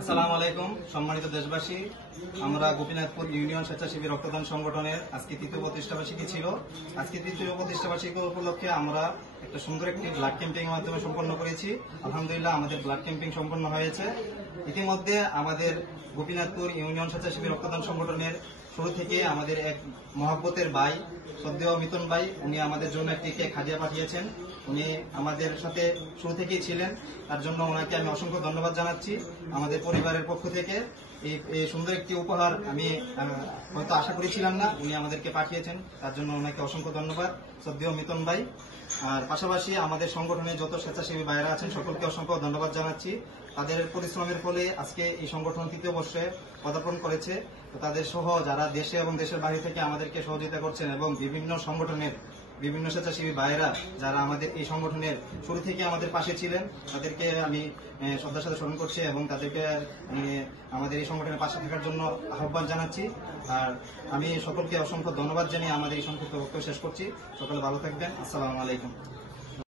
আসসালামু আলাইকুম সম্মানিত দেশবাসী, আমরা গোপীনাথপুর ইউনিয়ন স্বেচ্ছাসেবী রক্তদান সংগঠনের আজকে তৃতীয় প্রতিষ্ঠাবার্ষিকী ছিল। আজকে তৃতীয় প্রতিষ্ঠাবার্ষিকী উপলক্ষে আমরা একটা সুন্দর একটি ব্লাড ক্যাম্পেইন এর মাধ্যমে সম্পন্ন করেছি। আলহামদুলিল্লাহ আমাদের ব্লাড ক্যাম্পেইন সম্পন্ন হয়েছে। ইতিমধ্যে আমাদের গোপীনাথপুর ইউনিয়ন স্বেচ্ছাসেবী রক্তদান সংগঠনের শুরু থেকে আমাদের এক মহব্বতের ভাই শ্রদ্ধেয় মিতন ভাই, উনি আমাদের জন্য একটি কেক হাদিয়া পাঠিয়েছেন। উনি আমাদের সাথে শুরু থেকেই ছিলেন, তার জন্য ওনাকে আমি অসংখ্য ধন্যবাদ জানাচ্ছি। আমাদের পরিবারের পক্ষ থেকে এই সুন্দর একটি উপহার আমি হয়তো আশা করেছিলাম না, উনি আমাদেরকে পাঠিয়েছেন, তার জন্য ওনাকে অসংখ্য ধন্যবাদ শ্রদ্ধেয় মিতন ভাই। আর পাশাপাশি আমাদের সংগঠনে যত স্বেচ্ছাসেবী ভাইরা আছেন সকলকে অসংখ্য ধন্যবাদ জানাচ্ছি। তাদের পরিশ্রমের ফলে আজকে এই সংগঠন তৃতীয় বর্ষে পদার্পণ করেছে। তাদের সহ যারা দেশে এবং দেশের বাইরে থেকে আমাদেরকে সহযোগিতা করছেন এবং বিভিন্ন সংগঠনের বিভিন্ন স্বেচ্ছাসেবী ভাইরা যারা আমাদের এই সংগঠনের শুরু থেকে আমাদের পাশে ছিলেন, তাদেরকে আমি শ্রদ্ধার সাথে স্মরণ করছি এবং তাদেরকে আমাদের এই সংগঠনের পাশে থাকার জন্য আহ্বান জানাচ্ছি। আর আমি সকলকে অসংখ্য ধন্যবাদ জানিয়ে আমাদের এই সংক্ষিপ্ত বক্তব্য শেষ করছি। সকলে ভালো থাকবেন। আসসালামু আলাইকুম।